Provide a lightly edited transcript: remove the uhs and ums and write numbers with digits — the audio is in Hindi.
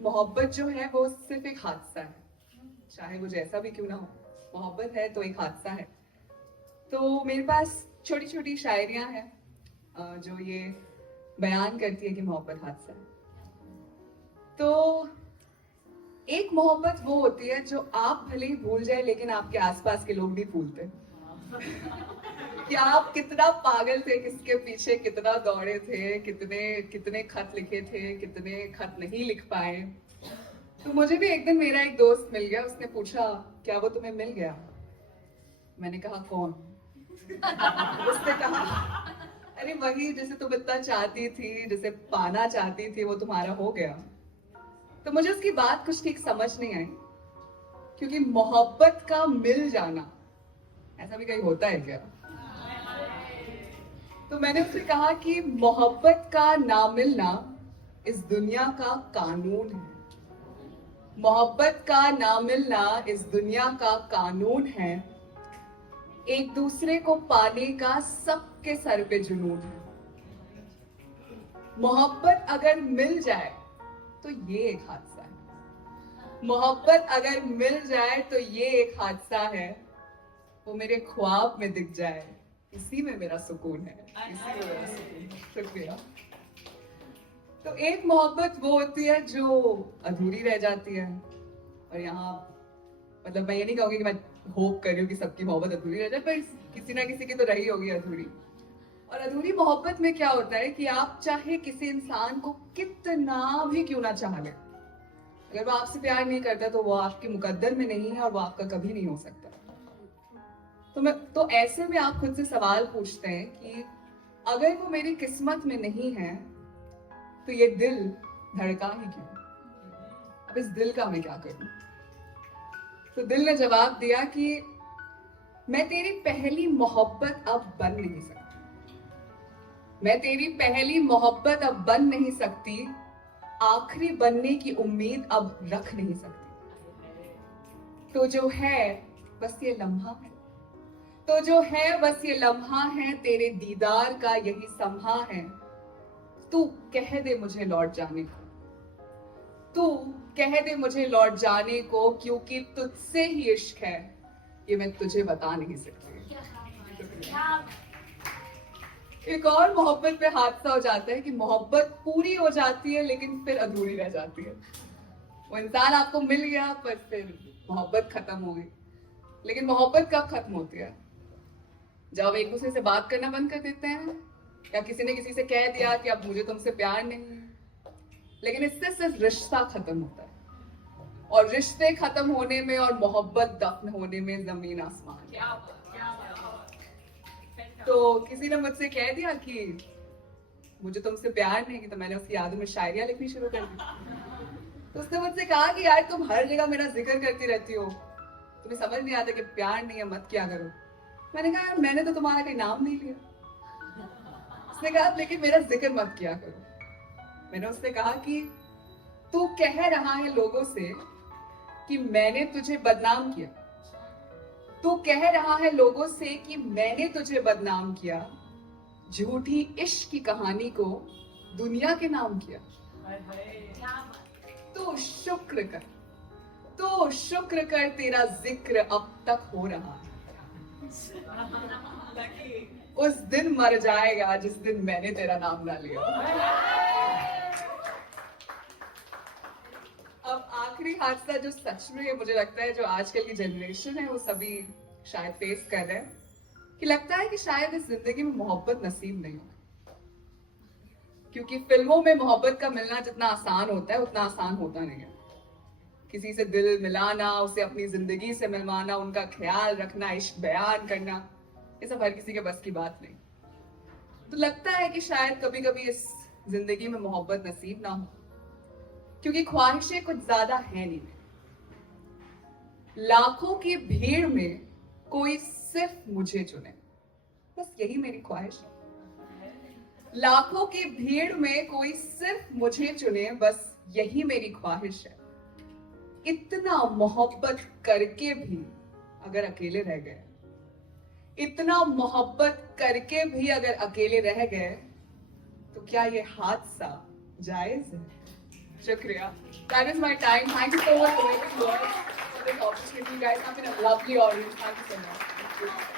मोहब्बत जो है वो सिर्फ एक हादसा है, चाहे वो जैसा भी क्यों ना हो। मोहब्बत है तो एक हादसा है। तो मेरे पास छोटी छोटी शायरियां हैं जो ये बयान करती है कि मोहब्बत हादसा है। तो एक मोहब्बत वो होती है जो आप भले ही भूल जाए लेकिन आपके आसपास के लोग नहीं भूलते कि आप कितना पागल थे, किसके पीछे कितना दौड़े थे, कितने कितने खत लिखे थे, कितने खत नहीं लिख पाए। तो मुझे भी एक दिन मेरा एक दोस्त मिल गया, उसने पूछा क्या वो तुम्हें मिल गया? मैंने कहा कौन? उसने कहा अरे वही जिसे तुम इतना चाहती थी, जिसे पाना चाहती थी, वो तुम्हारा हो गया। तो मुझे उसकी बात कुछ ठीक समझ नहीं आई, क्योंकि मोहब्बत का मिल जाना ऐसा भी कहीं होता है क्या? तो मैंने उससे कहा कि मोहब्बत का ना मिलना इस दुनिया का कानून है। मोहब्बत का ना मिलना इस दुनिया का कानून है। एक दूसरे को पाने का सबके सर पे जुनून है। मोहब्बत अगर मिल जाए तो ये एक हादसा है। मोहब्बत अगर मिल जाए तो ये एक हादसा है। वो मेरे ख्वाब में दिख जाए, इसी में मेरा सुकून है, इसी में मेरा सुकून है। शुक्रिया। तो एक मोहब्बत वो होती है जो अधूरी रह जाती है, और यहाँ मतलब मैं ये नहीं कहूंगी कि मैं होप कर रही हूँ कि सबकी मोहब्बत अधूरी रह जाए, पर किसी ना किसी की तो रही होगी अधूरी। और अधूरी मोहब्बत में क्या होता है कि आप चाहे किसी इंसान को कितना भी क्यों ना चाह ले, अगर वो आपसे प्यार नहीं करता तो वो आपके मुकद्दर में नहीं है और वो आपका कभी नहीं हो सकता। तो ऐसे में आप खुद से सवाल पूछते हैं कि अगर वो मेरी किस्मत में नहीं है तो ये दिल धड़का ही क्यों? अब इस दिल का मैं क्या करूं? तो दिल ने जवाब दिया कि मैं तेरी पहली मोहब्बत अब बन नहीं सकती। मैं तेरी पहली मोहब्बत अब बन नहीं सकती। आखिरी बनने की उम्मीद अब रख नहीं सकती। तो जो है बस ये लम्हा है। तो जो है बस ये लम्हा है, तेरे दीदार का यही समा है। तू कह दे मुझे लौट जाने को, तू कह दे मुझे लौट जाने को, क्योंकि तुझसे ही इश्क है, ये मैं तुझे बता नहीं सकती। एक और मोहब्बत पे हादसा हो जाता है कि मोहब्बत पूरी हो जाती है लेकिन फिर अधूरी रह जाती है। वो इंसान आपको मिल गया पर फिर मोहब्बत खत्म हो गई। लेकिन मोहब्बत कब खत्म होती है? जब एक दूसरे से बात करना बंद कर देते हैं, या किसी ने किसी से कह दिया कि अब मुझे तुमसे प्यार नहीं है। लेकिन इससे सिर्फ रिश्ता खत्म होता है, और रिश्ते खत्म होने में और मोहब्बत दफन होने में जमीन आसमान। तो किसी ने मुझसे कह दिया कि मुझे तुमसे प्यार नहीं है, तो मैंने उसकी यादों में शायरियां लिखनी शुरू कर दी। तो उसने मुझसे कहा कि यार तुम हर जगह मेरा जिक्र करती रहती हो, तुम्हें समझ नहीं आता कि प्यार नहीं है, मत क्या करो। मैंने कहा यार मैंने तो तुम्हारा कोई नाम नहीं लिया। उसने कहा लेकिन मेरा जिक्र मत किया करो। मैंने उससे कहा कि तू कह रहा है लोगों से कि मैंने तुझे बदनाम किया, तू कह रहा है लोगों से कि मैंने तुझे बदनाम किया, झूठी इश्क की कहानी को दुनिया के नाम किया। तो शुक्र कर, तो शुक्र कर, तेरा जिक्र अब तक हो रहा है। उस दिन मर जाएगा जिस दिन मैंने तेरा नाम ना लिया। अब आखिरी हादसा जो सच में मुझे लगता है जो आजकल की जनरेशन है वो सभी शायद फेस कर रहे हैं, कि लगता है कि शायद इस जिंदगी में मोहब्बत नसीब नहीं होगी। क्योंकि फिल्मों में मोहब्बत का मिलना जितना आसान होता है उतना आसान होता नहीं है। किसी से दिल मिलाना, उसे अपनी जिंदगी से मिलवाना, उनका ख्याल रखना, इश्क बयान करना, ये सब हर किसी के बस की बात नहीं। तो लगता है कि शायद कभी कभी इस जिंदगी में मोहब्बत नसीब ना हो, क्योंकि ख्वाहिशें कुछ ज्यादा है नहीं। लाखों की भीड़ में कोई सिर्फ मुझे चुने, बस यही मेरी ख्वाहिश है। लाखों की भीड़ में कोई सिर्फ मुझे चुने, बस यही मेरी ख्वाहिश है। इतना मोहब्बत करके भी अगर अकेले रह गए, इतना मोहब्बत करके भी अगर अकेले रह गए, तो क्या ये हादसा जायज है? Shukriya. That is my time. Thank you so much for making words for this opportunity. You guys have been a lovely audience. Thank you so much. Thank you.